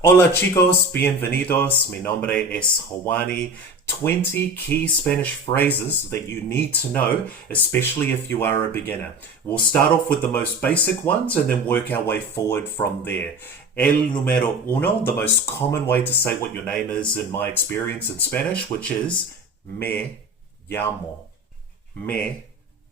Hola chicos, bienvenidos. Mi nombre es Hawani. 20 key Spanish phrases that you need to know, especially if you are a beginner. We'll start off with the most basic ones and then work our way forward from there. El número uno, the most common way to say what your name is in my experience in Spanish, which is me llamo. Me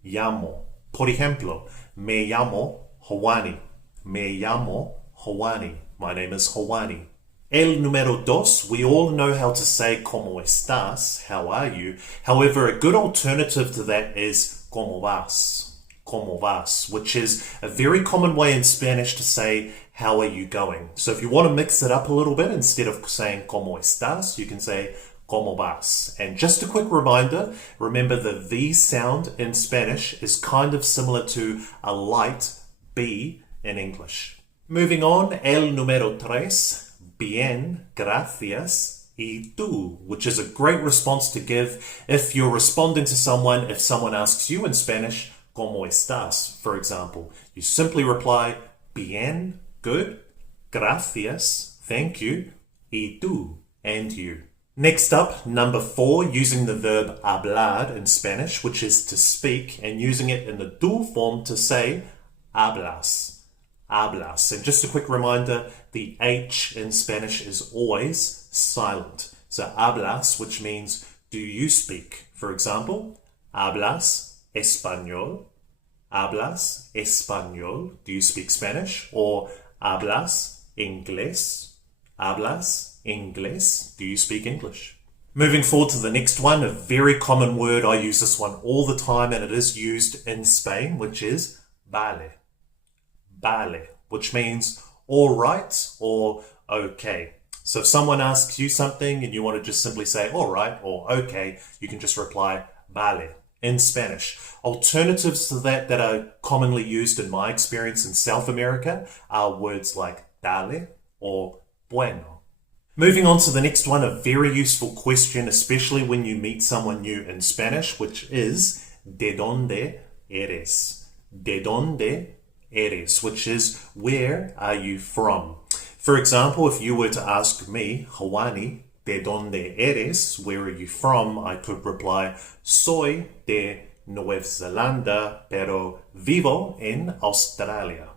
llamo. Por ejemplo, me llamo Hawani. Me llamo Hawani. My name is Hawani. El número dos, we all know how to say ¿Cómo estás? How are you? However, a good alternative to that is ¿Cómo vas? ¿Cómo vas? Which is a very common way in Spanish to say how are you going? So if you want to mix it up a little bit, instead of saying ¿Cómo estás? You can say ¿Cómo vas? And just a quick reminder, remember the V sound in Spanish is kind of similar to a light B in English. Moving on, el número tres, bien, gracias, y tú, which is a great response to give if you're responding to someone, if someone asks you in Spanish, ¿Cómo estás? For example, you simply reply, bien, good, gracias, thank you, y tú, and you. Next up, number four, using the verb hablar in Spanish, which is to speak, and using it in the dual form to say hablas. Hablas. And just a quick reminder, the H in Spanish is always silent. So hablas, which means do you speak? For example, hablas español. Hablas español. Do you speak Spanish? Or hablas inglés. Hablas inglés. Do you speak English? Moving forward to the next one, a very common word. I use this one all the time and it is used in Spain, which is vale. Vale, which means all right or okay. So if someone asks you something and you want to just simply say all right or okay, you can just reply vale in Spanish. Alternatives to that are commonly used in my experience in South America are words like dale or bueno. Moving on to the next one, a very useful question, especially when you meet someone new in Spanish, which is ¿De dónde eres? ¿De dónde eres? Which is where are you from? For example, if you were to ask me, Hawani, ¿de dónde eres? Where are you from? I could reply, soy de Nueva Zelanda, pero vivo en Australia.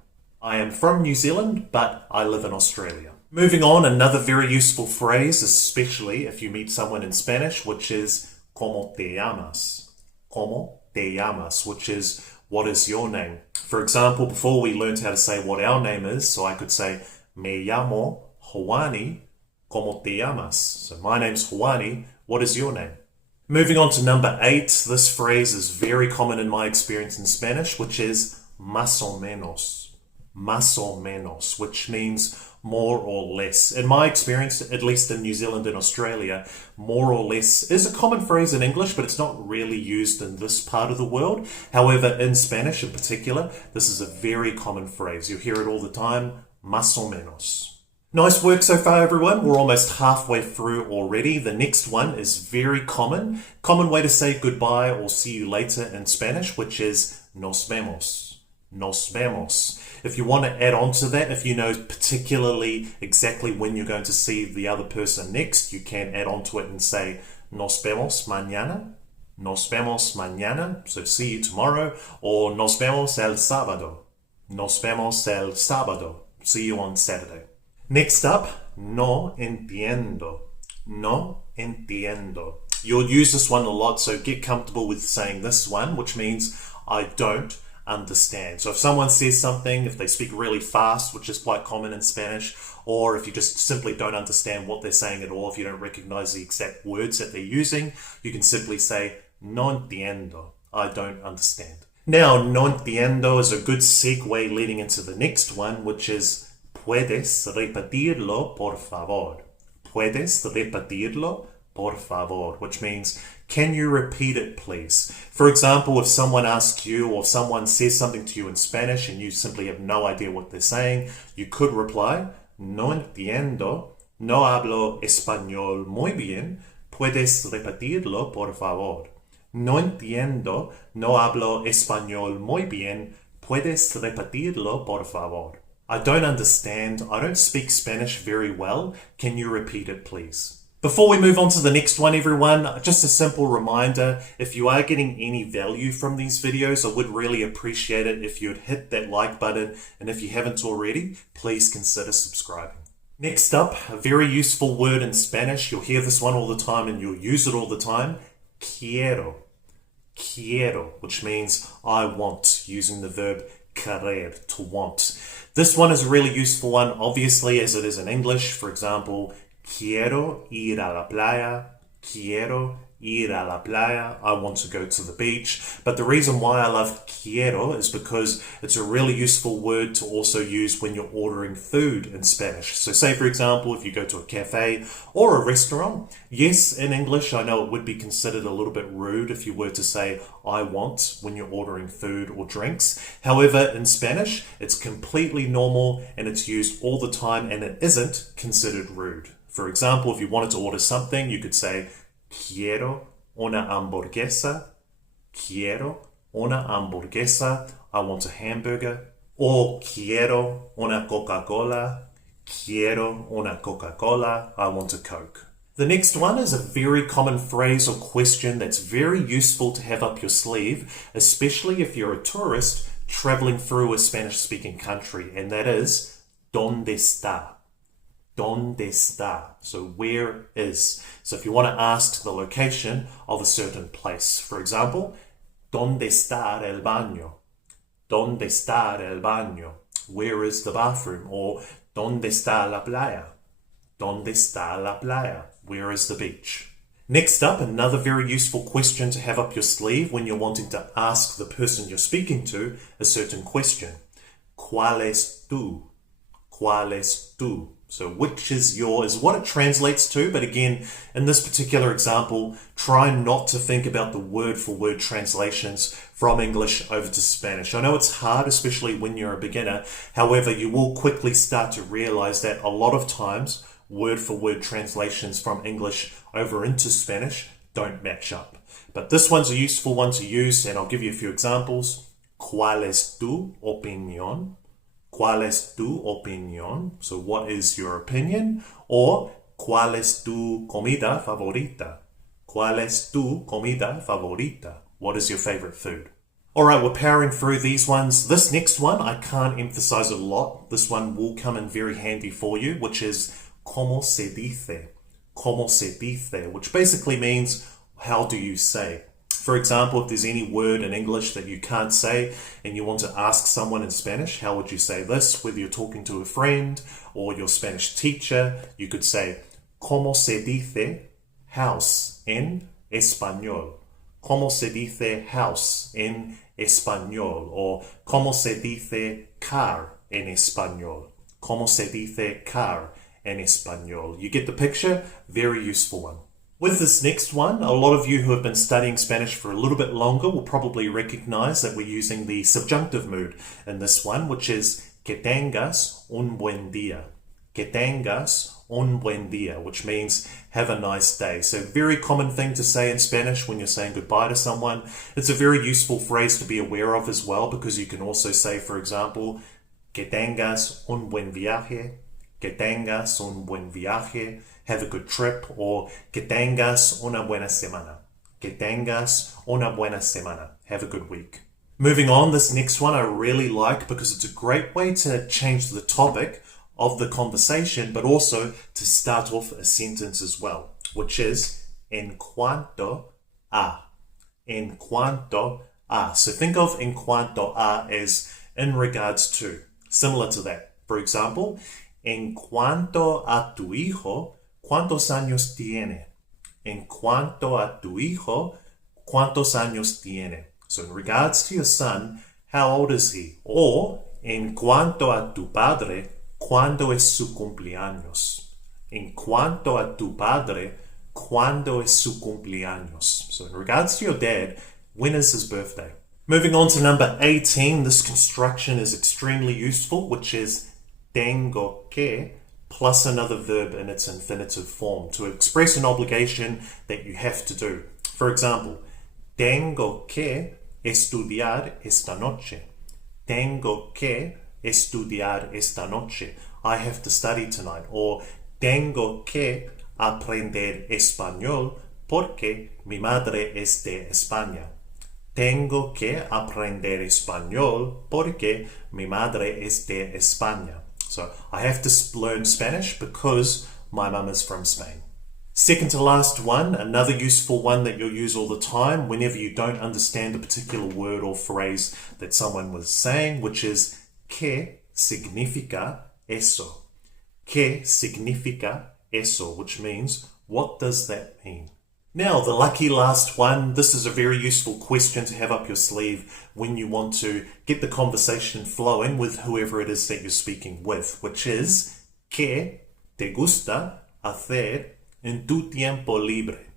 I am from New Zealand, but I live in Australia. Moving on, another very useful phrase, especially if you meet someone in Spanish, which is ¿Cómo te llamas? ¿Cómo te llamas? Which is what is your name? For example, before we learned how to say what our name is, so I could say Me llamo Hawani, ¿Cómo te llamas? So my name's Hawani, what is your name? Moving on to number 8, this phrase is very common in my experience in Spanish, which is más o menos. Más o menos, which means more or less. In my experience, at least in New Zealand and Australia, more or less is a common phrase in English, but it's not really used in this part of the world. However, in Spanish in particular, this is a very common phrase. You hear it all the time, más o menos. Nice work so far, everyone. We're almost halfway through already. The next one is very common. Common way to say goodbye or see you later in Spanish, which is nos vemos. Nos vemos. If you want to add on to that, if you know particularly exactly when you're going to see the other person next, you can add on to it and say nos vemos mañana. Nos vemos mañana. So see you tomorrow. Or nos vemos el sábado. Nos vemos el sábado. See you on Saturday. Next up, no entiendo. No entiendo. You'll use this one a lot, so get comfortable with saying this one, which means I don't understand. So if someone says something, if they speak really fast, which is quite common in Spanish, or if you just simply don't understand what they're saying at all, if you don't recognize the exact words that they're using, you can simply say no entiendo. I don't understand. Now, no entiendo is a good segue leading into the next one, which is puedes repetirlo, por favor. Puedes repetirlo, por favor, which means can you repeat it, please? For example, if someone asks you or someone says something to you in Spanish and you simply have no idea what they're saying, you could reply, no entiendo, no hablo español muy bien, puedes repetirlo, por favor. No entiendo, no hablo español muy bien, puedes repetirlo, por favor. I don't understand. I don't speak Spanish very well. Can you repeat it, please? Before we move on to the next one, everyone, just a simple reminder, if you are getting any value from these videos, I would really appreciate it if you'd hit that like button, and if you haven't already, please consider subscribing. Next up, a very useful word in Spanish. You'll hear this one all the time and you'll use it all the time. Quiero. Quiero, which means I want, using the verb querer, to want. This one is a really useful one, obviously, as it is in English. For example, quiero ir a la playa. Quiero ir a la playa. I want to go to the beach. But the reason why I love quiero is because it's a really useful word to also use when you're ordering food in Spanish. So say, for example, if you go to a cafe or a restaurant, yes, in English, I know it would be considered a little bit rude if you were to say, I want, when you're ordering food or drinks. However, in Spanish, it's completely normal and it's used all the time and it isn't considered rude. For example, if you wanted to order something, you could say, quiero una hamburguesa. Quiero una hamburguesa. I want a hamburger. Or quiero una Coca-Cola. Quiero una Coca-Cola. I want a Coke. The next one is a very common phrase or question that's very useful to have up your sleeve, especially if you're a tourist traveling through a Spanish-speaking country, and that is, ¿Dónde está? ¿Dónde está? So where is? So if you want to ask the location of a certain place, for example, ¿Dónde está el baño? ¿Dónde está el baño? Where is the bathroom? Or ¿Dónde está la playa? ¿Dónde está la playa? Where is the beach? Next up, another very useful question to have up your sleeve when you're wanting to ask the person you're speaking to a certain question. ¿Cuál es tú? ¿Cuál es tú? So which is your is what it translates to, but again, in this particular example, try not to think about the word-for-word translations from English over to Spanish. I know it's hard, especially when you're a beginner. However, you will quickly start to realize that a lot of times, word-for-word translations from English over into Spanish don't match up. But this one's a useful one to use, and I'll give you a few examples. ¿Cuál es tu opinión? ¿Cuál es tu opinión? So what is your opinion? Or ¿cuál es tu comida favorita? ¿Cuál es tu comida favorita? What is your favorite food? Alright, we're powering through these ones. This next one, I can't emphasize it a lot. This one will come in very handy for you, which is ¿Cómo se dice? ¿Cómo se dice? Which basically means, how do you say? For example, if there's any word in English that you can't say and you want to ask someone in Spanish, how would you say this? Whether you're talking to a friend or your Spanish teacher, you could say, ¿Cómo se dice house en español? ¿Cómo se dice house en español? Or ¿Cómo se dice car en español? ¿Cómo se dice car en español? You get the picture? Very useful one. With this next one, a lot of you who have been studying Spanish for a little bit longer will probably recognize that we're using the subjunctive mood in this one, which is que tengas un buen día. Que tengas un buen día, which means have a nice day. So very common thing to say in Spanish when you're saying goodbye to someone. It's a very useful phrase to be aware of as well, because you can also say, for example, que tengas un buen viaje. Que tengas un buen viaje. Have a good trip, or que tengas una buena semana. Que tengas una buena semana. Have a good week. Moving on, this next one I really like because it's a great way to change the topic of the conversation, but also to start off a sentence as well, which is en cuanto a. En cuanto a. So think of en cuanto a as in regards to, similar to that. For example, en cuanto a tu hijo, ¿cuántos años tiene? En cuanto a tu hijo, ¿cuántos años tiene? So in regards to your son, how old is he? Or, en cuanto a tu padre, ¿cuándo es su cumpleaños? En cuanto a tu padre, ¿cuándo es su cumpleaños? So in regards to your dad, when is his birthday? Moving on to number 18, this construction is extremely useful, which is tengo que plus another verb in its infinitive form to express an obligation that you have to do. For example, tengo que estudiar esta noche. Tengo que estudiar esta noche. I have to study tonight. Or tengo que aprender español porque mi madre es de España. Tengo que aprender español porque mi madre es de España. So I have to learn Spanish because my mum is from Spain. Second to last one, another useful one that you'll use all the time whenever you don't understand a particular word or phrase that someone was saying, which is ¿qué significa eso? ¿Qué significa eso? Which means, what does that mean? Now, the lucky last one. This is a very useful question to have up your sleeve when you want to get the conversation flowing with whoever it is that you're speaking with, which is ¿qué te gusta hacer en tu tiempo libre?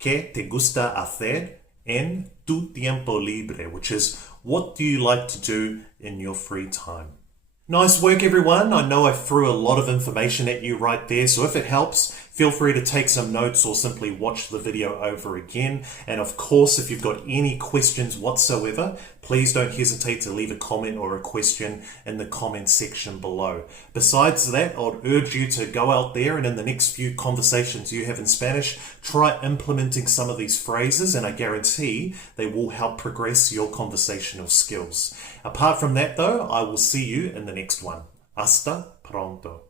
¿Qué te gusta hacer en tu tiempo libre? Which is, what do you like to do in your free time? Nice work, everyone. I know I threw a lot of information at you right there, so if it helps, feel free to take some notes or simply watch the video over again. And of course, if you've got any questions whatsoever, please don't hesitate to leave a comment or a question in the comment section below. Besides that, I'd urge you to go out there and in the next few conversations you have in Spanish, try implementing some of these phrases, and I guarantee they will help progress your conversational skills. Apart from that though, I will see you in the next one. Hasta pronto.